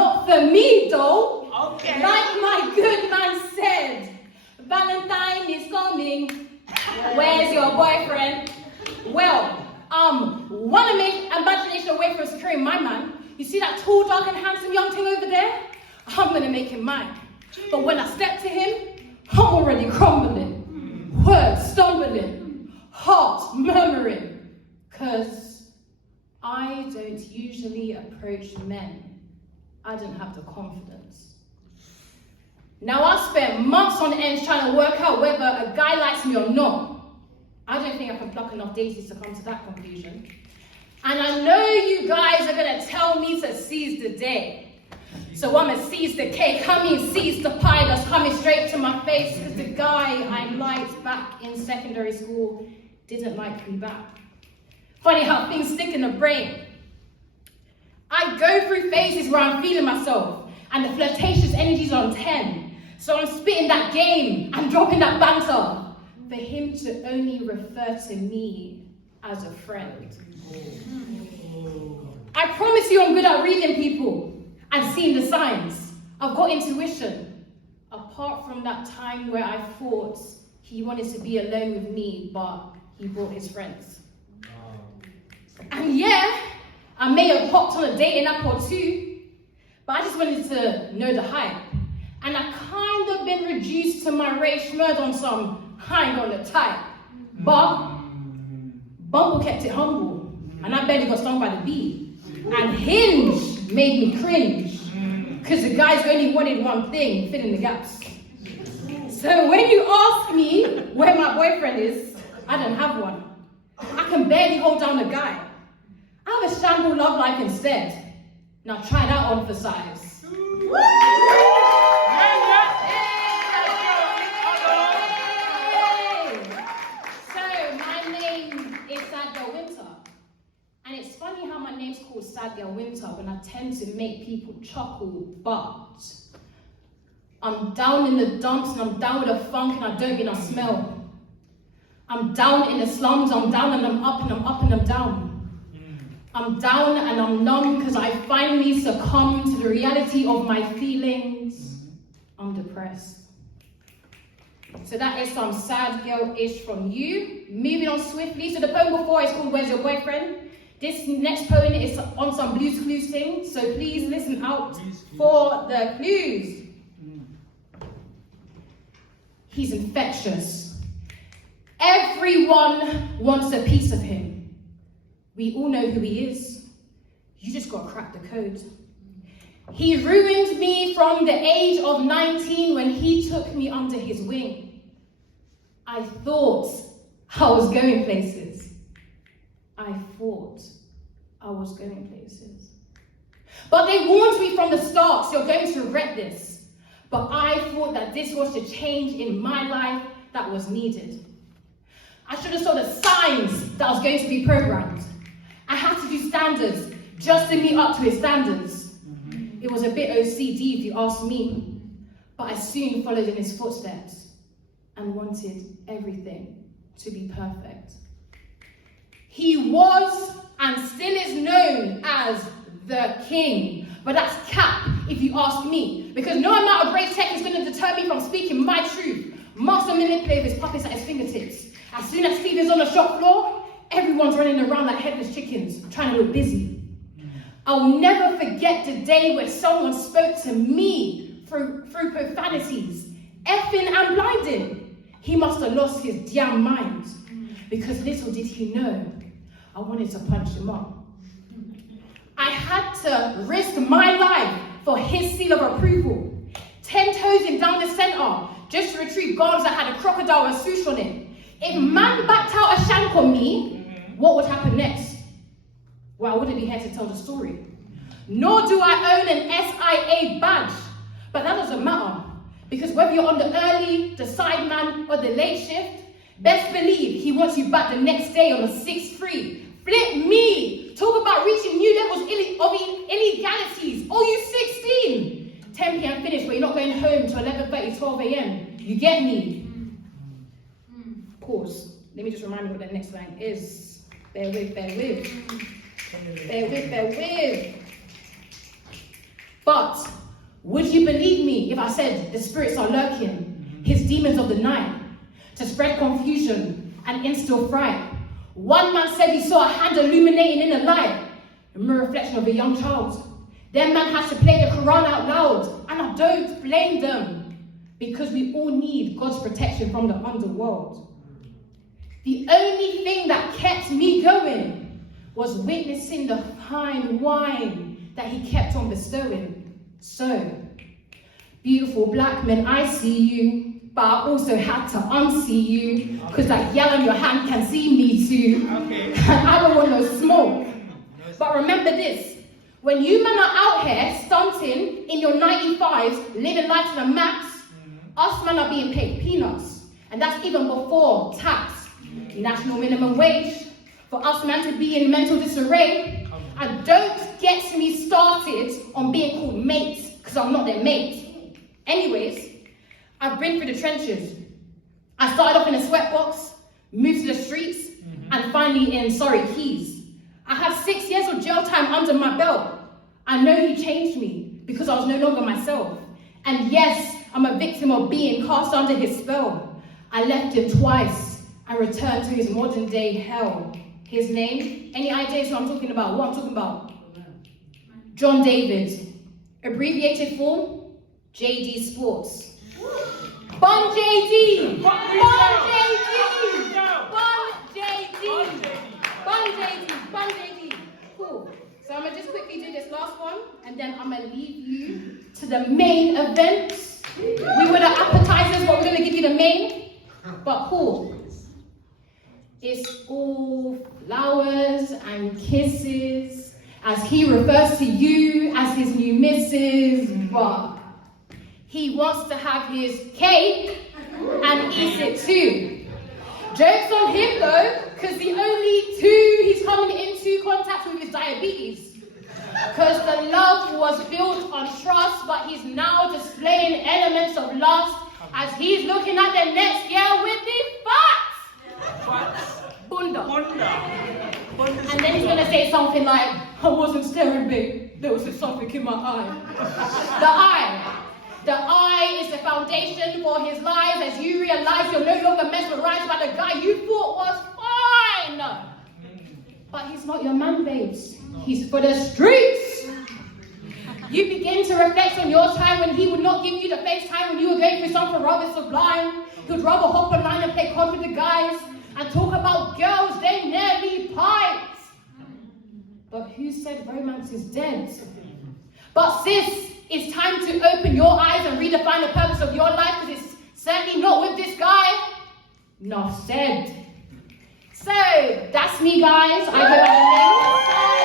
Not for me though. Okay. Like my good man said, Valentine is coming. Where's your boyfriend? Well, wanna make imagination away from securing my man. You see that tall, dark and handsome young thing over there? I'm gonna make him mine. But when I step to him, I'm already crumbling. Words stumbling, heart murmuring. 'Cause I don't usually approach men. I don't have the confidence. Now I spent months on end trying to work out whether a guy likes me or not. I don't think I can pluck enough daisies to come to that conclusion. And I know you guys are gonna tell me to seize the day. So I'ma seize the cake, I mean seize the pie that's coming straight to my face, because the guy I liked back in secondary school didn't like me back. Funny how things stick in the brain. I go through phases where I'm feeling myself and the flirtatious energy's on 10. So I'm spitting that game and dropping that banter for him to only refer to me as a friend. I promise you I'm good at reading people and seeing the signs. I've got intuition. Apart from that time where I thought he wanted to be alone with me, but he brought his friends. And yeah, I may have hopped on a dating app or two, but I just wanted to know the hype. And I kind of been reduced to my Ray Schmurd on some hang on the type. But Bumble kept it humble, and I barely got stung by the bee. And Hinge made me cringe, because the guys only wanted one thing, fill in the gaps. So when you ask me where my boyfriend is, I don't have one. I can barely hold down a guy. I have a shamble love life instead. Now try that on for size. So my name is Sad Girl Winter. And it's funny how my name's called Sad Girl Winter when I tend to make people chuckle, but I'm down in the dumps and I'm down with the funk and I don't mean I smell. I'm down in the slums, I'm down and I'm up and I'm up and I'm down. I'm down and I'm numb because I finally succumbed to the reality of my feelings. I'm depressed. So that is some sad girl-ish from you. Moving on swiftly. So the poem before is called Where's Your Boyfriend? This next poem is on some Blue's Clues thing. So please listen out for the clues. He's infectious. Everyone wants a piece of him. We all know who he is. You just gotta crack the code. He ruined me from the age of 19 when he took me under his wing. I thought I was going places. I thought I was going places. But they warned me from the start, you're going to regret this. But I thought that this was the change in my life that was needed. I should have saw the signs that I was going to be programmed. I had to do standards just to meet up to his standards. It was a bit OCD if you ask me, but I soon followed in his footsteps and wanted everything to be perfect. He was and still is known as the king, but that's cap if you ask me, because no amount of great tech is going to deter me from speaking my truth. Master manipulate his puppets at his fingertips. As soon as Steve is on the shop floor, everyone's running around like headless chickens, trying to look busy. I'll never forget the day where someone spoke to me through profanities, effing and blinding. He must have lost his damn mind, because little did he know, I wanted to punch him up. I had to risk my life for his seal of approval. 10 toes in down the center, just to retrieve guards that had a crocodile and swoosh on it. If man backed out a shank on me, what would happen next? Well, I wouldn't be here to tell the story. Nor do I own an SIA badge. But that doesn't matter, because whether you're on the early, the sideman, or the late shift, best believe he wants you back the next day on a 6-3. Flip me! Talk about reaching new levels of illegalities. Oh, you 16! 10 p.m. finish, but you're not going home to 11:30, 12 a.m. You get me? Pause. Let me just remind you what the next line is. Bear with. Bear with. But would you believe me if I said the spirits are lurking, his demons of the night, to spread confusion and instill fright? One man said he saw a hand illuminating in the light, a mere reflection of a young child. Then man has to play the Quran out loud, and I don't blame them, because we all need God's protection from the underworld. The only thing that kept me going was witnessing the fine wine that he kept on bestowing. So, beautiful black men, I see you, but I also had to unsee you, because that yell on your hand can see me too. Okay. I don't want no smoke. But remember this, when you men are out here stunting in your 95s, living life to the max, us men are being paid peanuts. And that's even before tax, national minimum wage, for us men to be in mental disarray. And don't get me started on being called mate, because I'm not their mate. Anyways, I've been through the trenches. I started off in a sweatbox, moved to the streets, and finally in Keys. I have 6 years of jail time under my belt. I know he changed me because I was no longer myself. And yes, I'm a victim of being cast under his spell. I left him twice and returned to his modern day hell. His name? Any ideas what I'm talking about? What I'm talking about? John David. Abbreviated form? JD Sports. Bun JD! Bun JD! Bun JD! Bun JD! Bun JD! Cool. So I'm going to just quickly do this last one, and then I'm going to leave you to the main event. We were the appetizers, but we're going to give you the main. But cool. It's all flowers and kisses, as he refers to you as his new missus, but he wants to have his cake and eat it too. Joke's on him though, because the only two he's coming into contact with is diabetes. Because the love was built on trust, but he's now displaying elements of lust as he's looking at the next girl with the Bunda. And then he's going to say something like, I wasn't staring, babe. There was just something in my eye. The eye is the foundation for his life as you realize you're no longer mesmerized by the guy you thought was fine. But he's not your man, babes. He's for the streets. You begin to reflect on your time when he would not give you the FaceTime when you were going through something rather sublime. He would rather hop online and play COD with the guys and talk about girls they nearly piped. But who said romance is dead? But sis, it's time to open your eyes and redefine the purpose of your life, because it's certainly not with this guy. Enough said. So, that's me guys. I go by the name